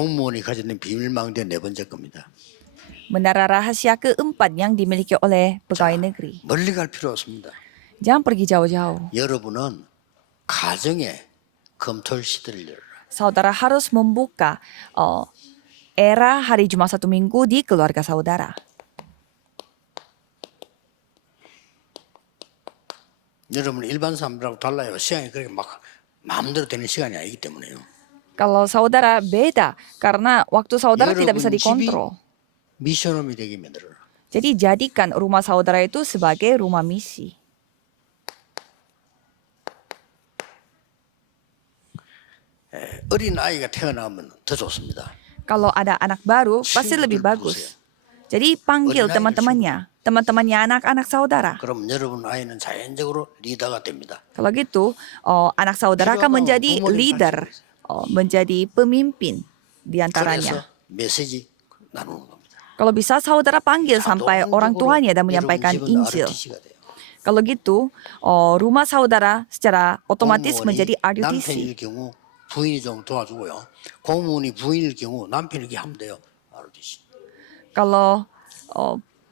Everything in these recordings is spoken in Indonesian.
공무원이 가지는 비밀망대 네 번째 겁니다. Menara rahasia keempat yang dimiliki oleh pegawai negeri. 멀리 갈 필요 없습니다. Jangan pergi jauh-jauh. 여러분은 가정에 검토를 시대를 열어라. Saudara harus membuka era hari Jumat satu minggu di keluarga saudara. 여러분 일반 사람들하고 달라요. 시간이 그렇게 막 마음대로 되는 시간이 아니기 때문에요. Kalau saudara beda karena waktu saudara tidak bisa 여러분 집이 dikontrol. 미션홈이 되게 만들어라. Jadi jadikan rumah saudara itu sebagai rumah misi. 어린 아이가 태어나면 더 좋습니다. Kalau ada anak baru pasti lebih bagus. Jadi panggil teman-temannya anak-anak saudara. 그럼 여러분 아이는 자연적으로 리더가 됩니다. Kalau gitu, anak saudara akan menjadi leader, menjadi pemimpin di 그래서 antaranya. 메시지 나누는 겁니다. Kalau bisa saudara panggil sampai orang tuanya dan menyampaikan 여러분 집은 Injil. RTC가 돼요. Kalau gitu, rumah saudara secara otomatis 공무원이 menjadi RUTC. 남편일 경우 부인이 좀 도와주고요. 공무원이 부인일 경우 남편이 이렇게 하면 돼요. RTC. Kalau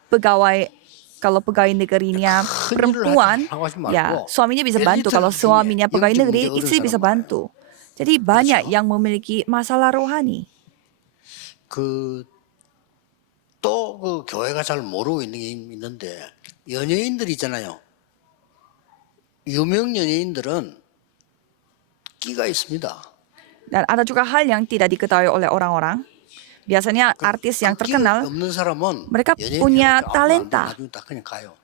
pegawai negerinya perempuan, ya suaminya bisa bantu. Kalau suaminya pegawai negeri, istri bisa bantu. Jadi banyak yang memiliki masalah rohani. 또 그 교회가 잘 모르고 있는 게 있는데 연예인들 있잖아요. 유명 연예인들은 끼가 있습니다. Dan ada juga hal yang tidak diketahui oleh orang-orang. Biasanya artis yang terkenal, 없는 사람은 mereka 연예인 punya 배우밖에 talenta. 나중에 다 그냥 가요.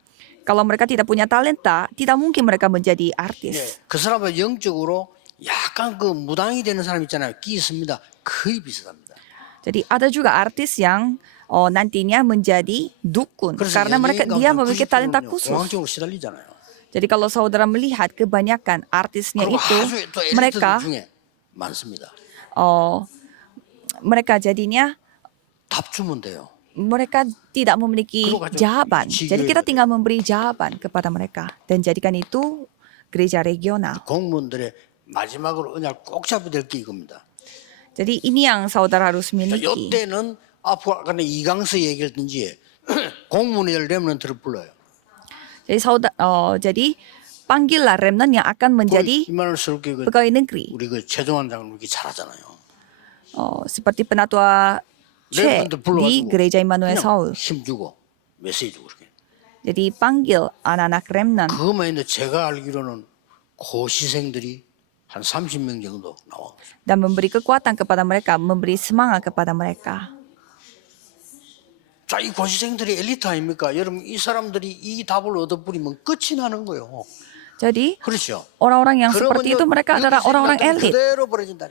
Kalau mereka tidak punya talenta, tidak mungkin mereka menjadi 네, artis. 그 사람은 영적으로 약간 그 무당이 되는 사람 있잖아요. 끼 있습니다. 거의 비슷합니다. Jadi ada juga artis yang nantinya menjadi dukun 그래서 karena dia memiliki talenta khusus. 공황적으로 시달리잖아요. Jadi kalau saudara melihat kebanyakan artisnya 그리고 itu 아주 또 mereka 엘리트들 중에 많습니다. mereka jadinya 답 주면 돼요. mereka tidak memiliki jawaban. Jadi kita tinggal memberi jawaban kepada mereka dan jadikan itu gereja regional. 공무원들의 마지막으로 언약 꼭 잡아야 될 게 이겁니다. Jadi ini yang saudara harus miliki. 이때는 앞으로 아까 이강서 얘기했든지 공무원의 렘넌트를 불러요. Jadi panggillah remnant yang akan menjadi 이만할스럽게 pegawai negeri. 우리 그 최종환 장로님 이렇게 잘하잖아요. Seperti penatua C di gereja Immanuel Seoul. 힘주고 메시지 주고 그렇게. Jadi panggil anak-anak remnant. 그것만 있는데 제가 알기로는 고시생들이 한 30명 정도 나와. Dan memberi kekuatan kepada mereka, memberi semangat kepada mereka. 자, 이 고시생들이 엘리트 아닙니까? 여러분 이 사람들이 이 답을 얻어버리면 끝이 나는 거예요. Jadi 그렇죠. orang-orang yang seperti itu mereka adalah orang-orang elit. 그대로 버려진다.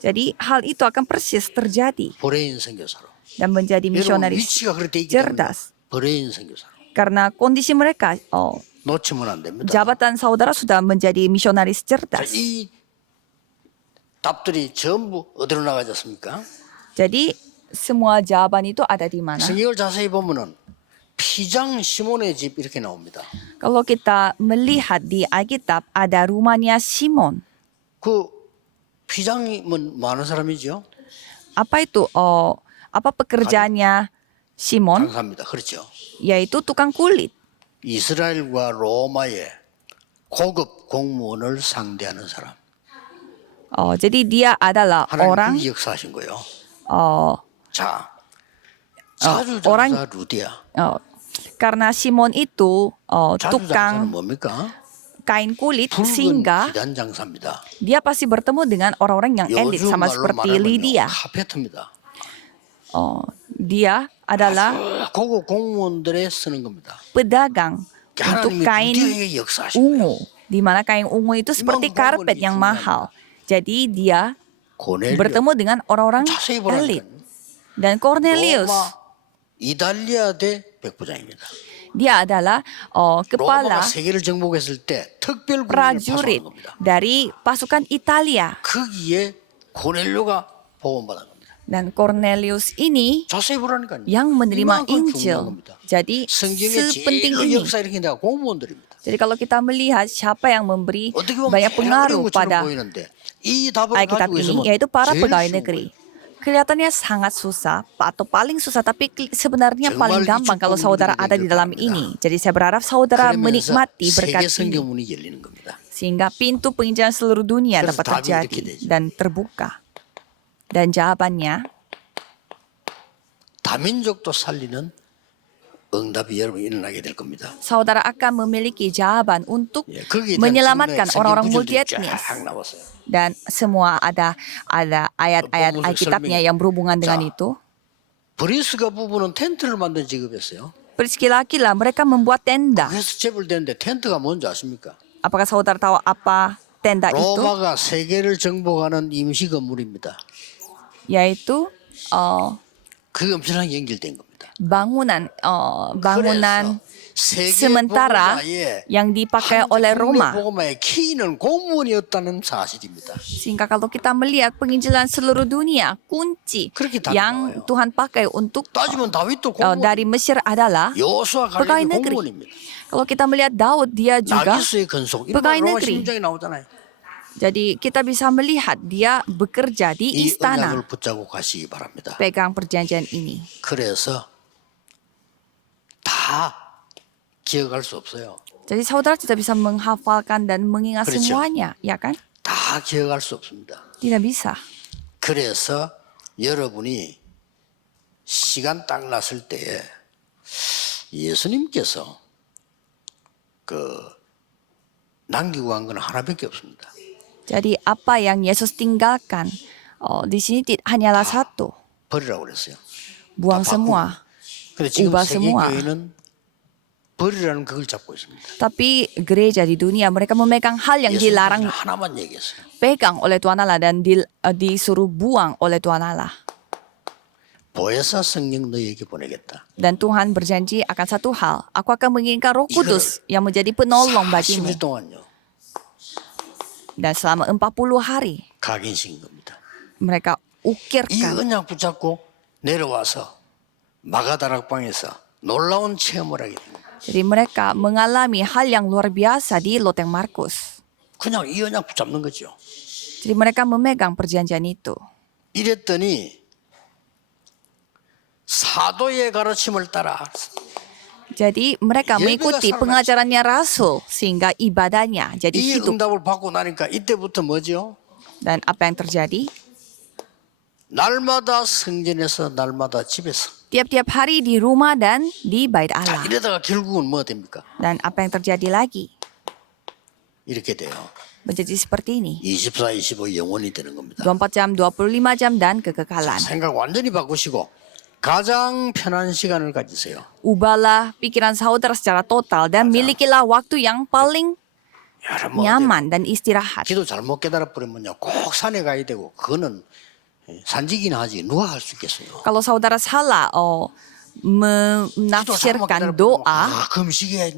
Jadi hal itu akan persis terjadi 브레인 선교사로. dan menjadi 여러분 misionaris 위치가 그렇게 있기 때문에 cerdas. 브레인 선교사로. Karena kondisi mereka, 놓치면 안 됩니다. jabatan saudara sudah menjadi misionaris 자, cerdas. 이 답들이 전부 어디로 나가졌습니까? Jadi semua jawaban itu ada di mana? 성경을 자세히 보면은 피장 시몬의 집 이렇게 나옵니다. Kalau kita melihat di Alkitab ada rumahnya Simon. 그 피장이 뭐 하는 사람이죠? Apa itu? Apa pekerjaannya Simon? 강사입니다. 그렇죠. Yaitu tukang kulit. 이스라엘과 로마의 고급 공무원을 상대하는 사람. Jadi dia adalah orang 하나님 역사하신 거예요. uh, 자, orang 자주장사 루디아. karena Simon itu 자주장사는 tukang 뭡니까? kain kulit 붉은 sehingga 비단 장사입니다. dia pasti bertemu dengan orang-orang yang elit 요즘 sama 말로 seperti 말하면요, Lydia. 카페트입니다. Dia adalah 고급 공무원들에 쓰는 겁니다. pedagang untuk 하나님이 kain 루디아에게 역사하신 거예요. ungu, di mana kain ungu itu seperti karpet yang mahal. Jadi dia 고넬료. bertemu dengan orang-orang 자세히 elit. 보라니까요. Dan Cornelius, 로마 이탈리아 대 백부장입니다. dia adalah kepala 로마가 세계를 정복했을 때 특별 군인을 prajurit 파송한 겁니다. dari pasukan Italia. 거기에 고넬료가 보험받은 겁니다. Dan Cornelius ini 자세히 보라니까요. yang menerima 이만큼 중요한 Injil. 겁니다. Jadi 성경의 sepenting 제일 ini. 역사 일으킨 데가 공무원들입니다. Jadi kalau kita melihat siapa yang memberi 어떻게 보면 banyak 제일 어려운 pengaruh 것처럼 pada 보이는데 이 답을 Alkitab 가지고 ini, 있으면 yaitu para 제일 pegawai 쉬운 negeri. 거예요. kelihatannya sangat susah atau paling susah, tapi sebenarnya paling 정말 gampang 이 kalau saudara 축복을 ada di dalam 누리길 ini. Jadi saya berharap saudara 그러면서 menikmati 세계 berkat ini 성경문이 열리는 겁니다. sehingga pintu penginjilan seluruh dunia 그래서 dapat 답이 terjadi 이렇게 되죠. dan terbuka. Dan jawabannya, 다민족도 살리는 응답이 여러분 일어나게 될 겁니다. saudara akan memiliki jawaban untuk 예, 거기에 대한 menyelamatkan 성경 orang 구절들이 multietnis. 쫙 나왔어요. Dan semua ada ayat-ayat 본문을 Alkitabnya 설명해. yang berhubungan dengan 자. itu. 브리스가 부부는 텐트를 만든 직업이었어요. Priscilla mereka membuat tenda. 그래서 재벌되는데 텐트가 뭔지 아십니까? Apakah saudara tahu apa tenda itu? 로마가 세계를 정복하는 임시 건물입니다. Yaitu 그게 엄청나게 연결된 겁니다. bangunan 그래서 세계 sementara 복음화의 yang dipakai oleh Roma. 복음화의 키는 공무원이었다는 사실입니다. Sehingga kalau kita melihat penginjilan seluruh dunia, kunci 그렇게 답이 yang 나와요. Tuhan pakai untuk 따지면 다윗도 공무원, dari Mesir adalah 여호수아 pegawai 갈렙이 negeri. 공무원입니다. Kalau kita melihat Daud, dia juga 나기수의 건속 이런 pegawai 거 로마 negeri. 신문장에 나오잖아요. Jadi kita bisa melihat dia bekerja di 이 istana. 언약을 붙잡고 가시기 바랍니다. Pegang perjanjian ini. 그래서 다 기억할 수 없어요. Jadi saudara tidak bisa menghafalkan dan mengingat 그렇죠. semuanya, ya kan? 다 기억할 수 없습니다. Tidak bisa. 그래서 여러분이 시간 딱 났을 때에 예수님께서 남기고 간 건 하나밖에 없습니다. Jadi apa yang Yesus tinggalkan di sini hanyalah satu, 버리라고 그랬어요. buang 다 semua. 근데 지금 ubah 세계 semua. 교회는 버리라는 그걸 잡고 있습니다. Tapi gereja di dunia mereka memegang hal yang 예수님은 dilarang 하나만 얘기했어요. pegang oleh Tuhan Allah dan disuruh buang oleh Tuhan Allah. 보혜사 성령 너희에게 보내겠다. Dan Tuhan berjanji akan satu hal, aku akan mengirimkan Roh Kudus yang menjadi penolong bagimu. 40일 동안요. Dan selama 40 hari 각인신 겁니다. mereka 이 ukirkan. 언약 붙잡고 내려와서 마가다락방에서 놀라운 체험을 하게 됩니다. Jadi mereka mengalami hal yang luar biasa di Loteng Markus. 그냥 이 언약 붙잡는 거죠. Jadi mereka memegang perjanjian itu. 이랬더니 사도의 가르침을 따라 Jadi mereka mengikuti pengajarannya Rasul sehingga ibadahnya jadi 이 hidup. 응답을 받고 나니까 이때부터 뭐죠? Dan apa yang terjadi? 날마다 성전에서 날마다 집에서 Tiap-tiap hari di rumah dan di bait 자, Allah. 이러다가 결국은 뭐 됩니까? Dan apa yang terjadi lagi? 이렇게 돼요. Menjadi seperti ini. 24, 25 영원히 되는 겁니다. 24 jam, 25 jam dan kekekalan. 생각 완전히 바꾸시고 가장 편한 시간을 가지세요. Ubahlah pikiran saudara secara total dan milikilah waktu yang paling 여러분 뭐 nyaman dan istirahat. 기도 잘못 깨달아 버리면요 꼭 산에 가야 되고 그거는 산지긴 하지 누가 할 수 있겠어요. Kalau saudara salah menafsirkan doa 금식해야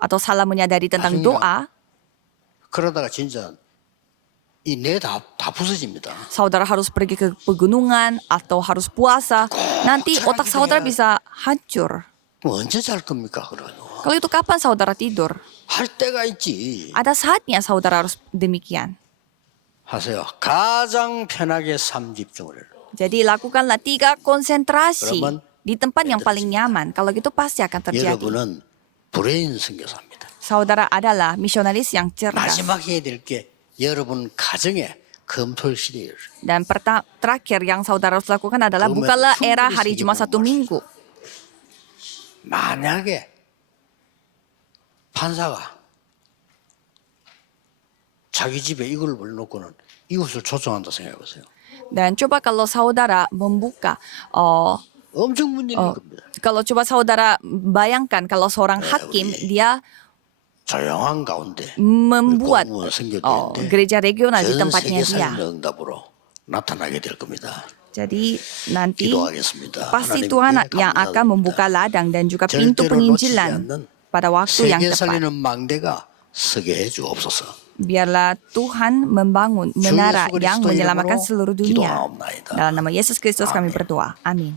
atau salah menyadari tentang 나중에 doa, 그러다가 진짜 이 뇌 다 부서집니다. saudara harus pergi ke pegunungan atau harus puasa. Nanti otak saudara bisa hancur. 뭐 언제 잘 겁니까 그러면? Kalau itu kapan saudara tidur? 할 때가 있지. Ada saatnya saudara harus demikian. 하세요. 가장 편하게 삶 집중을 해요. Jadi lakukanlah 3 konsentrasi 그러면 di tempat yang paling nyaman. Kalau gitu pasti akan terjadi. 여러분은 브레인 선교사입니다. Saudara adalah misionaris yang cerdas. 마지막 해야 될 게 여러분 가정에 검토일 시대예요. Dan terakhir yang saudara harus lakukan adalah 그러면 bukalah 충분히 era hari 세계 Jumat 1 복음을 minggu. 만약에 판사가 자기 집에 이걸 올려놓고는 이웃을 조종한다 생각해보세요. Dan coba kalau saudara membuka, 엄청 문제인 겁니다. kalau coba saudara bayangkan kalau seorang hakim dia 조용한 가운데 membuat 공무원 선교도인데 gereja regional di 전 tempatnya 세계 dia. 살리는 응답으로 나타나게 될 겁니다. Jadi nanti 기도하겠습니다. pasti 하나님께 Tuhan yang 감사드립니다. akan membuka ladang dan juga pintu 절대로 놓치지 penginjilan 않는 pada waktu yang 세계 tepat. 살리는 망대가 서게 해주옵소서. Biarlah Tuhan membangun menara yang menyelamatkan seluruh dunia. Dalam nama Yesus Kristus kami berdoa. Amin.